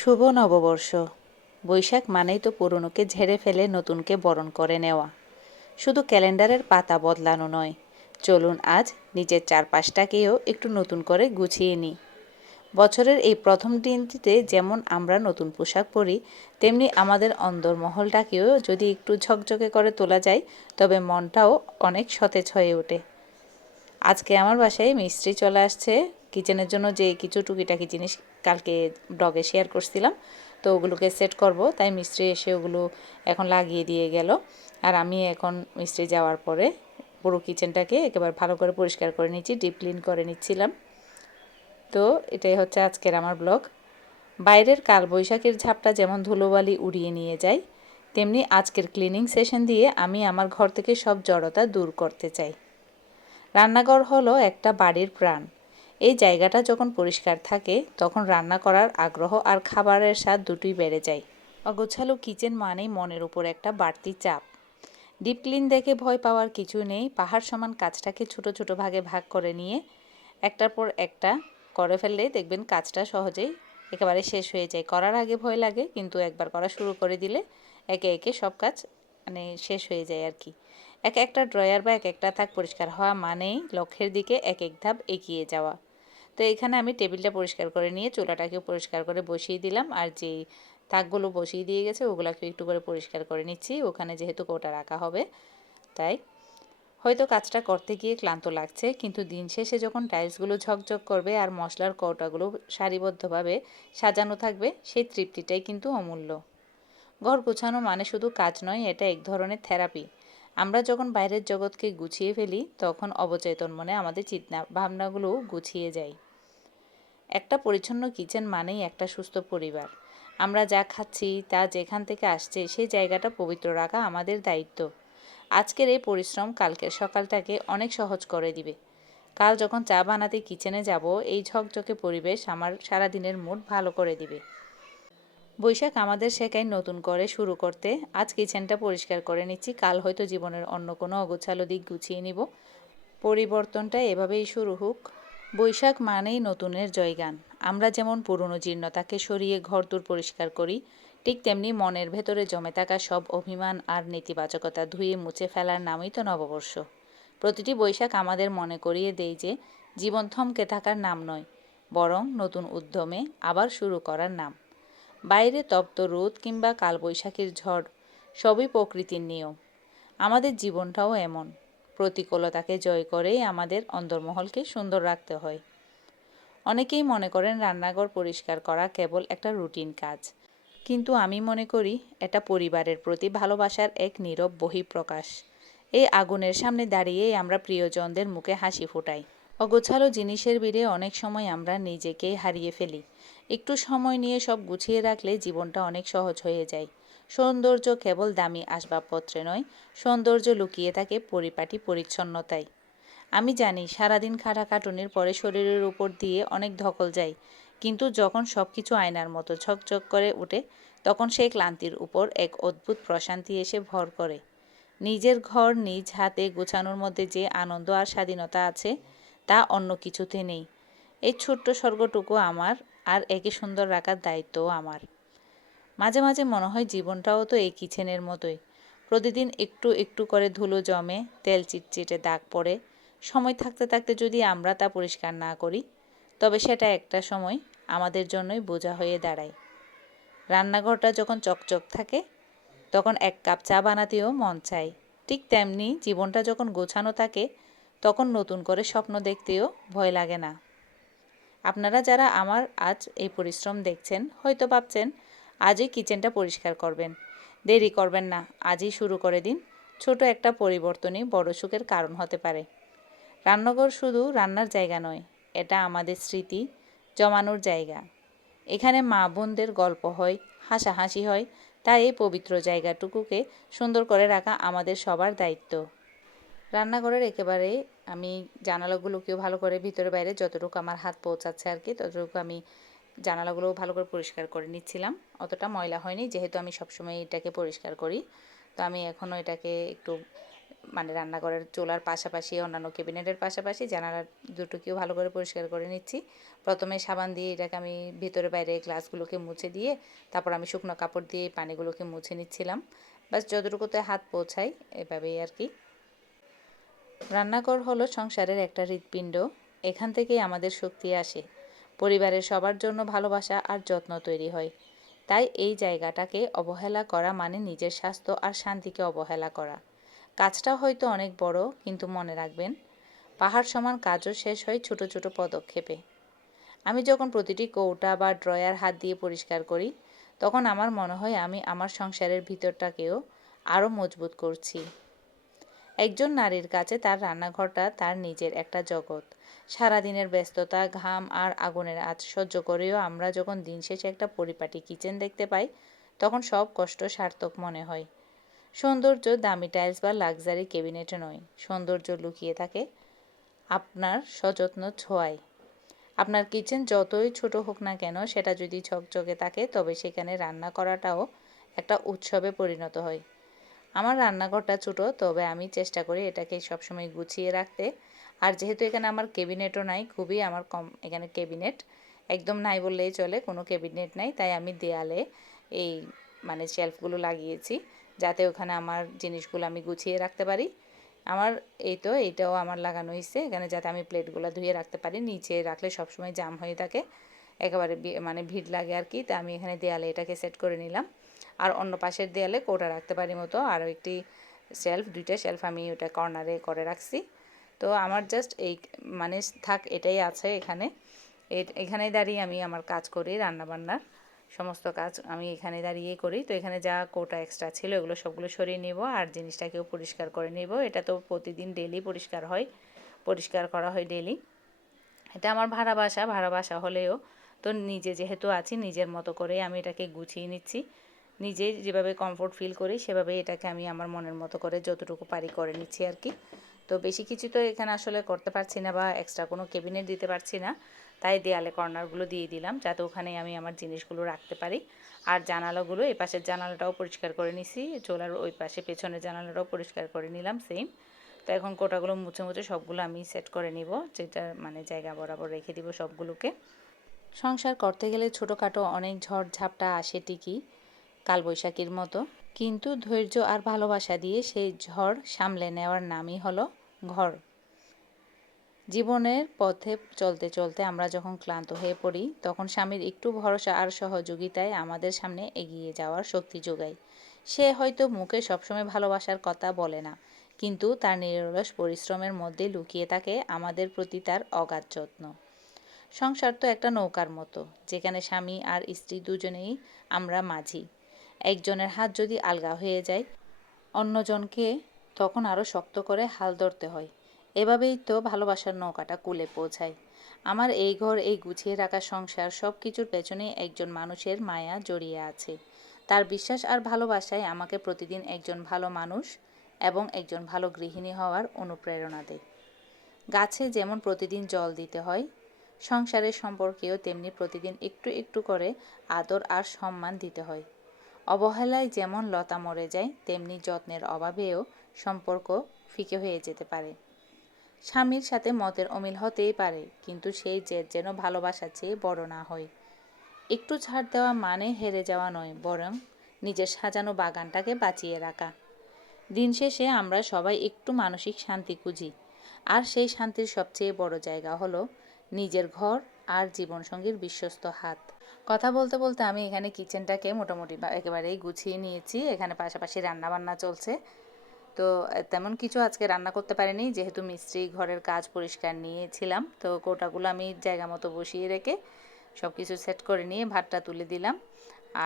শুভ নববর্ষ। বৈশাখ মানেই তো পুরনোকে ঝেড়ে ফেলে নতুনকে বরণ করে নেওয়া। শুধু ক্যালেন্ডারের পাতা বদলানো নয়, চলুন আজ নিজের চারপাশটাকেও একটু নতুন করে গুছিয়ে নিই। বছরের এই প্রথম দিনটিতে যেমন আমরা নতুন পোশাক পরি, তেমনি আমাদের অন্দরমহলটাকেও যদি একটু ঝকঝকে করে তোলা যায়, তবে মনটাও অনেক সতেজ হয়ে ওঠে। আজকে আমার বাসায় মিস্ত্রি চলে আসছে কিচেনের জন্য, যে কিছু টুকিটাকি জিনিস কালকে ব্লগে শেয়ার করছিলাম, তো ওগুলোকে সেট করব, তাই মিস্ত্রি এসে ওগুলো এখন লাগিয়ে দিয়ে গেল। আর আমি এখন মিস্ত্রি যাওয়ার পরে পুরো কিচেনটাকে একেবারে ভালো করে পরিষ্কার করে নিচ্ছি, ডিপ ক্লিন করে নিচ্ছিলাম। তো এটাই হচ্ছে আজকের আমার ব্লগ। বাইরের কালবৈশাখীর ঝাপটা যেমন ধুলোবালি উড়িয়ে নিয়ে যায়, তেমনি আজকের ক্লিনিং সেশন দিয়ে আমি আমার ঘর থেকে সব জড়তা দূর করতে চাই। রান্নাঘর হলো একটা বাড়ির প্রাণ। এই জায়গাটা যখন পরিষ্কার থাকে, তখন রান্না করার আগ্রহ আর খাবারের স্বাদ দুটোই বেড়ে যায়। অগোছালো কিচেন মানেই মনের উপর একটা বাড়তি চাপ। ডিপ ক্লিন দেখে ভয় পাওয়ার কিছু নেই। পাহাড় সমান কাজটাকে ছোট ছোট ভাগে ভাগ করে নিয়ে একটার পর একটা করে ফেললে দেখবেন কাজটা সহজেই একেবারে শেষ হয়ে যায়। করার আগে ভয় লাগে, কিন্তু একবার করা শুরু করে দিলে একে একে সব কাজ শেষ হয়ে যায় আর কি। এক একটা ড্রয়ার বা এক একটা থাক পরিষ্কার হওয়া মানেই লক্ষ্যের দিকে এক এক ধাপ এগিয়ে যাওয়া। তো এখানে আমি টেবিলটা পরিষ্কার করে নিয়ে চুলাটাকেও পরিষ্কার করে বসিয়ে দিলাম, আর যেই তাকগুলো বসিয়ে দিয়ে গেছে ওগুলোকে একটু করে পরিষ্কার করে নিচ্ছি, ওখানে যেহেতু কৌটা রাখা হবে তাই। হয়তো কাজটা করতে গিয়ে ক্লান্ত লাগছে, কিন্তু দিন শেষে যখন টাইলসগুলো ঝকঝক করবে আর মশলার কৌটাগুলো সারিবদ্ধভাবে সাজানো থাকবে, সেই তৃপ্তিটাই কিন্তু অমূল্য। ঘর গোছানো মানে শুধু কাজ নয়, এটা এক ধরনের থেরাপি। আমরা যখন বাইরের জগৎকে গুছিয়ে ফেলি, তখন অবচেতন মনে আমাদের চিন্তা ভাবনাগুলোও গুছিয়ে যায়। একটা পরিচ্ছন্ন কিচেন মানেই একটা সুস্থ পরিবার। আমরা যা খাচ্ছি তা যেখান থেকে আসছে সেই জায়গাটা পবিত্র রাখা আমাদের দায়িত্ব। আজকের এই পরিশ্রম কালকের সকালটাকে অনেক সহজ করে দিবে। কাল যখন চা বানাতে কিচেনে যাব, এই ঝকঝকে পরিবেশ আমার সারাদিনের মুড ভালো করে দিবে। বৈশাখ আমাদের শেখায় নতুন করে শুরু করতে। আজ কিচেনটা পরিষ্কার করে নিচ্ছি, কাল হয়তো জীবনের অন্য কোনো অগোছালো দিক গুছিয়ে নিব। পরিবর্তনটা এভাবেই শুরু হোক। বৈশাখ মানেই নতুনের জয়গান। আমরা যেমন পুরনো জীর্ণতাকে সরিয়ে ঘরদোর পরিষ্কার করি, ঠিক তেমনি মনের ভেতরে জমে থাকা সব অভিমান আর নেতিবাচকতা ধুয়ে মুছে ফেলার নামই তো নববর্ষ। প্রতিটি বৈশাখ আমাদের মনে করিয়ে দেয় যে জীবন থমকে থাকার নাম নয়, বরং নতুন উদ্যমে আবার শুরু করার নাম। বাইরে তপ্ত রোদ কিংবা কালবৈশাখীর ঝড় সবই প্রকৃতির নিয়ম। আমাদের জীবনটাও এমন। প্রতিকূলতাকে জয় করেই আমাদের অন্দরমহলকে সুন্দর রাখতে হয়। অনেকেই মনে করেন রান্নাঘর পরিষ্কার করা কেবল একটা রুটিন কাজ, কিন্তু আমি মনে করি এটা পরিবারের প্রতি ভালোবাসার এক নীরব বহিঃপ্রকাশ। এই আগুনের সামনে দাঁড়িয়েই আমরা প্রিয়জনদের মুখে হাসি ফোটাই। অগোছালো জিনিসের ভিড়ে অনেক সময় আমরা নিজেকেই হারিয়ে ফেলি। একটু সময় নিয়ে সব গুছিয়ে রাখলে জীবনটা অনেক সহজ হয়ে যায়। সৌন্দর্য কেবল দামি আসবাবপত্রে নয়, সৌন্দর্য লুকিয়ে থাকে পরিপাটি পরিচ্ছন্নতায়। আমি জানি সারাদিন খাটাখাটুনির পরে শরীরের উপর দিয়ে অনেক ধকল যায়, কিন্তু যখন সব কিছু আয়নার মতো ঝকঝক করে ওঠে, তখন সেই ক্লান্তির উপর এক অদ্ভুত প্রশান্তি এসে ভর করে। নিজের ঘর নিজ হাতে গোছানোর মধ্যে যে আনন্দ আর স্বাধীনতা আছে, তা অন্য কিছুতে নেই। এই ছোট্ট স্বর্গটুকু আমার, আর একে সুন্দর রাখার দায়িত্বও আমার। মাঝে মাঝে মনে হয় জীবনটাও তো এই কিচেনের মতোই। প্রতিদিন একটু একটু করে ধুলো জমে, তেল চিটচিটে দাগ পড়ে। সময় থাকতে থাকতে যদি আমরা তা পরিষ্কার না করি, তবে সেটা একটা সময় আমাদের জন্যই বোঝা হয়ে দাঁড়ায়। রান্নাঘরটা যখন চকচক থাকে, তখন এক কাপ চা বানাতেও মন চায়। ঠিক তেমনি জীবনটা যখন গোছানো থাকে, তখন নতুন করে স্বপ্ন দেখতেও ভয় লাগে না। আপনারা যারা আমার আজ এই পরিশ্রম দেখছেন, হয়তো ভাবছেন আজই কিচেনটা পরিষ্কার করবেন। দেরি করবেন না, আজই শুরু করে দিন। ছোট একটা পরিবর্তনই বড় সুখের কারণ হতে পারে। রান্নাঘর শুধু রান্নার জায়গা নয়, এটা আমাদের স্মৃতি জমানোর জায়গা। এখানে মা বোনদের গল্প হয়, হাসাহাসি হয়। তাই এই পবিত্র জায়গাটুকুকে সুন্দর করে রাখা আমাদের সবার দায়িত্ব। রান্নাঘরের একেবারে আমি জানালাগুলোকেও ভালো করে ভিতরে বাইরে যতটুকু আমার হাত পৌঁছাচ্ছে আর কি, ততটুকু আমি জানালাগুলোও ভালো করে পরিষ্কার করে নিচ্ছিলাম। অতটা ময়লা হয়নি, যেহেতু আমি সবসময় এটাকে পরিষ্কার করি। তো আমি এখনও এটাকে একটু মানে রান্নাঘরের চুলার পাশাপাশি অন্যান্য ক্যাবিনেটের পাশাপাশি জানালার দুটোকেও ভালো করে পরিষ্কার করে নিচ্ছি। প্রথমে সাবান দিয়ে এটাকে আমি ভিতরে বাইরে গ্লাসগুলোকে মুছে দিয়ে তারপর আমি শুকনো কাপড় দিয়ে পানিগুলোকে মুছে নিচ্ছিলাম। বাস যতটুকুতে হাত পৌঁছায় এভাবেই আর কি। রান্নাঘর হলো সংসারের একটা হৃৎপিণ্ড। এখান থেকেই আমাদের শক্তি আসে, পরিবারের সবার জন্য ভালোবাসা আর যত্ন তৈরি হয়। তাই এই জায়গাটাকে অবহেলা করা মানে নিজের স্বাস্থ্য আর শান্তিকে অবহেলা করা। কাজটা হয়তো অনেক বড়, কিন্তু মনে রাখবেন, পাহাড় সমান কাজও শেষ হয় ছোট ছোট পদক্ষেপে। আমি যখন প্রতিটি কৌটা বা ড্রয়ার হাত দিয়ে পরিষ্কার করি, তখন আমার মনে হয় আমি আমার সংসারের ভিতরটাকেও আরও মজবুত করছি। একজন নারীর কাছে তার রান্নাঘরটা তার নিজের একটা জগৎ। সারাদিনের ব্যস্ততা, ঘাম আর আগুনের আঁচ সহ্য করেও আমরা যখন দিন শেষে একটা পরিপাটি কিচেন দেখতে পাই, তখন সব কষ্ট সার্থক মনে হয়। সৌন্দর্য দামি টাইলস বা লাক্সারি ক্যাবিনেটে নয়, সৌন্দর্য লুকিয়ে থাকে আপনার সযত্ন ছোঁয়ায়। আপনার কিচেন যতই ছোট হোক না কেন, সেটা যদি ঝকঝকে থাকে, তবে সেখানে রান্না করাটাও একটা উৎসবে পরিণত হয়। আমার রান্নাঘরটা ছোটো, তবে আমি চেষ্টা করি এটাকে সবসময় গুছিয়ে রাখতে। আর যেহেতু এখানে আমার ক্যাবিনেটও নাই, খুবই আমার কম এখানে ক্যাবিনেট, একদম নাই বললেই চলে, কোনো ক্যাবিনেট নাই, তাই আমি দেয়ালে এই মানে শেলফগুলো লাগিয়েছি, যাতে ওখানে আমার জিনিসগুলো আমি গুছিয়ে রাখতে পারি। আমার এই তো এইটাও আমার লাগানো হয়েছে এখানে, যাতে আমি প্লেটগুলো ধুয়ে রাখতে পারি। নিচে রাখলে সবসময় জাম হয়ে থাকে, একেবারে মানে ভিড় লাগে আর কি। তা আমি এখানে দেয়ালে এটাকে সেট করে নিলাম। আর অন্য পাশের দেয়ালে কৌটা রাখতে পারি মতো আরও একটি শেলফ, দুইটা শেলফ আমি ওটা কর্নারে করে রাখছি। তো আমার জাস্ট এই মানে থাক এটাই আছে এখানে। এখানেই দাঁড়িয়ে আমি আমার কাজ করি, রান্নাবান্নার সমস্ত কাজ আমি এখানে দাঁড়িয়েই করি। তো এখানে যা কৌটা এক্সট্রা ছিল এগুলো সবগুলো সরিয়ে নেব আর জিনিসটাকেও পরিষ্কার করে নেব। এটা তো প্রতিদিন ডেলি পরিষ্কার করা হয় ডেলি। এটা আমার ভাড়া বাসা হলেও তো নিজে যেহেতু আছি, নিজের মতো করে আমি এটাকে গুছিয়ে নিচ্ছি। নিজে যেভাবে কমফোর্ট ফিল করি সেভাবে এটাকে আমি আমার মনের মতো করে যতটুকু পারি করে নিচ্ছি আর কি। তো বেশি কিছু তো এখানে আসলে করতে পারছি না, বা এক্সট্রা কোনো ক্যাবিনেট দিতে পারছি না, তাই দেয়ালে কর্নারগুলো দিয়ে দিলাম, যাতে ওখানে আমি আমার জিনিসগুলো রাখতে পারি। আর জানালাগুলো, এই পাশের জানালাটাও পরিষ্কার করে নিছি, চোলার ওই পাশে পেছনের জানালাটাও পরিষ্কার করে নিলাম সেম। তো এখন কোটাগুলো মুছে মুছে সবগুলো আমি সেট করে নিব, যেটা মানে জায়গা বরাবর রেখে দিব সবগুলোকে। সংসার করতে গেলে ছোটোখাটো অনেক ঝড় ঝাপটা আসে ঠিকই, কালবৈশাখীর মতো, কিন্তু ধৈর্য আর ভালোবাসা দিয়ে সেই ঝড় সামলে নেওয়ার নামই হলো ঘর। জীবনের পথে চলতে চলতে আমরা যখন ক্লান্ত হয়ে পড়ি, তখন স্বামীর একটু ভরসা আর সহযোগিতায় আমাদের সামনে এগিয়ে যাওয়ার শক্তি যোগায়। সে হয়তো মুখে সবসময় ভালোবাসার কথা বলে না, কিন্তু তার নিরলস পরিশ্রমের মধ্যে লুকিয়ে থাকে আমাদের প্রতি তার অগাধ যত্ন। সংসার তো একটা নৌকার মতো, যেখানে স্বামী আর স্ত্রী দুজনেই আমরা মাঝি। একজনের হাত যদি আলগা হয়ে যায়, অন্যজনকে তখন আরও শক্ত করে হাল ধরতে হয়। এভাবেই তো ভালোবাসার নৌকাটা কূলে পৌঁছায়। আমার এই ঘর, এই গুছিয়ে রাখা সংসার, সব কিছুর পেছনে একজন মানুষের মায়া জড়িয়ে আছে। তার বিশ্বাস আর ভালোবাসায় আমাকে প্রতিদিন একজন ভালো মানুষ এবং একজন ভালো গৃহিণী হওয়ার অনুপ্রেরণা দেয়। গাছে যেমন প্রতিদিন জল দিতে হয়, সংসারের সম্পর্কেও তেমনি প্রতিদিন একটু একটু করে আদর আর সম্মান দিতে হয়। অবহেলায় যেমন লতা মরে যায়, তেমনি যত্নের অভাবেও সম্পর্ক ফিকে হয়ে যেতে পারে। স্বামীর সাথে মতের অমিল হতেই পারে, কিন্তু সেই জেদ যেন ভালোবাসার চেয়ে বড় না হয়। একটু ছাড় দেওয়া মানে হেরে যাওয়া নয়, বরং নিজের সাজানো বাগানটাকে বাঁচিয়ে রাখা। দিন শেষে আমরা সবাই একটু মানসিক শান্তি খুঁজি, আর সেই শান্তির সবচেয়ে বড় জায়গা হলো নিজের ঘর আর জীবনসঙ্গীর বিশ্বস্ত হাত। কথা বলতে বলতে আমি এখানে কিচেনটাকে মোটামুটি একেবারেই গুছিয়ে নিয়েছি। এখানে পাশাপাশি রান্না বান্না চলছে। তো তেমন কিছু আজকে রান্না করতে পারিনি, যেহেতু মিস্ত্রি ঘরের কাজ পরিষ্কার নিয়েছিলাম। তো কৌটাগুলো আমি জায়গা মতো বসিয়ে রেখে সব কিছু সেট করে নিয়ে ভাতটা তুলে দিলাম।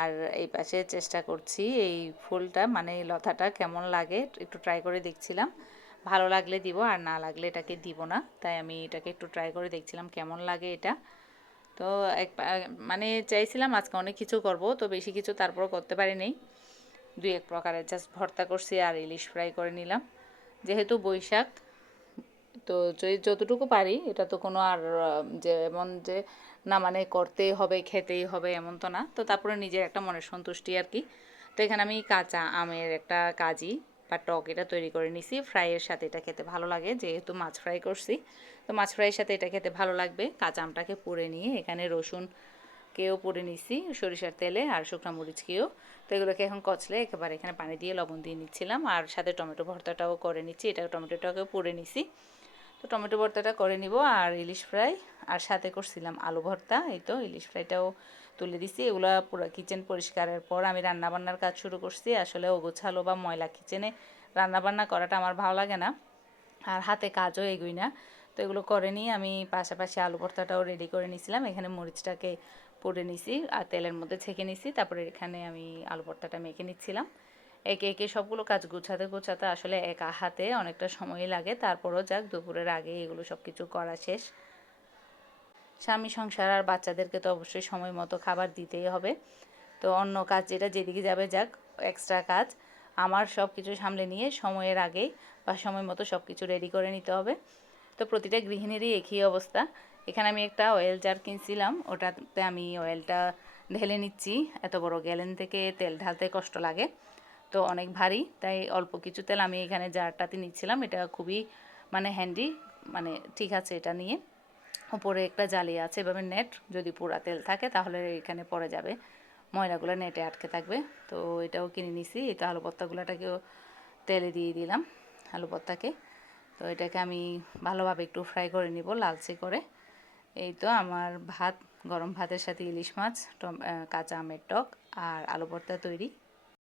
আর এই পাশে চেষ্টা করছি এই ফুলটা মানে লতাটা কেমন লাগে একটু ট্রাই করে দেখছিলাম। ভালো লাগলে দিব, আর না লাগলে এটাকে দিব না। তাই আমি এটাকে একটু ট্রাই করে দেখছিলাম কেমন লাগে এটা। তো মানে চাইছিলাম আজকে অনেক কিছু করব, তো বেশি কিছু তারপর করতে পারিনি। দুই এক প্রকারের জাস্ট ভর্তা করছি আর ইলিশ ফ্রাই করে নিলাম। যেহেতু বৈশাখ, তো যতটুকু পারি, এটা তো কোনো আর যেমন যে না মানে করতেই হবে খেতেই হবে এমন তো না। তো তারপরে নিজের একটা মনের সন্তুষ্টি আর কি। তো এখানে আমি কাঁচা আমের একটা কাজি বা টক এটা তৈরি করে নিছি। ফ্রাইয়ের সাথে এটা খেতে ভালো লাগে, যেহেতু মাছ ফ্রাই করছি, তো মাছ ফ্রাইয়ের সাথে এটা খেতে ভালো লাগবে। কাঁচা আমটাকে পুড়ে নিয়ে এখানে রসুনকেও পুড়ে নিছি সরিষার তেলে, আর শুকনো মরিচকেও। তো এগুলোকে এখন কচলে একেবারে এখানে পানি দিয়ে লবণ দিয়ে নিচ্ছিলাম, আর সাথে টমেটো ভর্তাটাও করে নিচ্ছি। এটা টমেটোটাকেও পুড়ে নিছি। তো টমেটো ভর্তাটা করে নিব, আর ইলিশ ফ্রাই, আর সাথে করছিলাম আলু ভর্তা। এই তো ইলিশ ফ্রাইটাও তুলে দিছি। এগুলো পুরো কিচেন পরিষ্কারের পর আমি রান্নাবান্নার কাজ শুরু করছি। আসলে অগোছালো বা ময়লা কিচেনে রান্নাবান্না করাটা আমার ভালো লাগে না, আর হাতে কাজও এগোই না। তো এগুলো করে নিয়ে আমি পাশাপাশি আলু ভর্তাটাও রেডি করে নিয়েছিলাম। এখানে মরিচটাকে পুড়ে নিছি আর তেলের মধ্যে ছেঁকে নিছি, তারপরে এখানে আমি আলু ভর্তাটা মেখে নিচ্ছিলাম। একে একে সবগুলো কাজ গোছাতে গোছাতে আসলে একা হাতে অনেকটা সময় লাগে। তারপরও যাক, দুপুরের আগে এগুলো সব কিছু করা শেষ। স্বামী সংসার আর বাচ্চাদেরকে তো অবশ্যই সময় মতো খাবার দিতেই হবে। তো অন্য কাজ যেটা যেদিকে যাবে যাক, এক্সট্রা কাজ আমার সব কিছু সামলে নিয়ে সময়ের আগেই বা সময় মতো সব কিছু রেডি করে নিতে হবে। তো প্রতিটা গৃহিণীরই একই অবস্থা। এখানে আমি একটা অয়েল জার কিনছিলাম, ওটাতে আমি অয়েলটা ঢেলে নিচ্ছি। এত বড় গ্যালেন থেকে তেল ঢালতে কষ্ট লাগে, তো অনেক ভারী, তাই অল্প কিছু তেল আমি এখানে জারটাতে নিচ্ছিলাম। এটা খুবই মানে হ্যান্ডি, মানে ঠিক আছে এটা নিয়ে। উপরে একটা জালি আছে এভাবে নেট, যদি পুরা তেল থাকে তাহলে এখানে পড়ে যাবে, ময়লাগুলো নেটে আটকে থাকবে। তো এটাও কিনে নিছি। এটা আলু ভর্তাগুলোটাকেও তেলে দিয়ে দিলাম আলু ভর্তাকে। তো এটাকে আমি ভালোভাবে একটু ফ্রাই করে নিব লালচে করে। এই তো আমার ভাত, গরম ভাতের সাথে ইলিশ মাছ, কাঁচা আমের টক আর আলু ভর্তা তৈরি।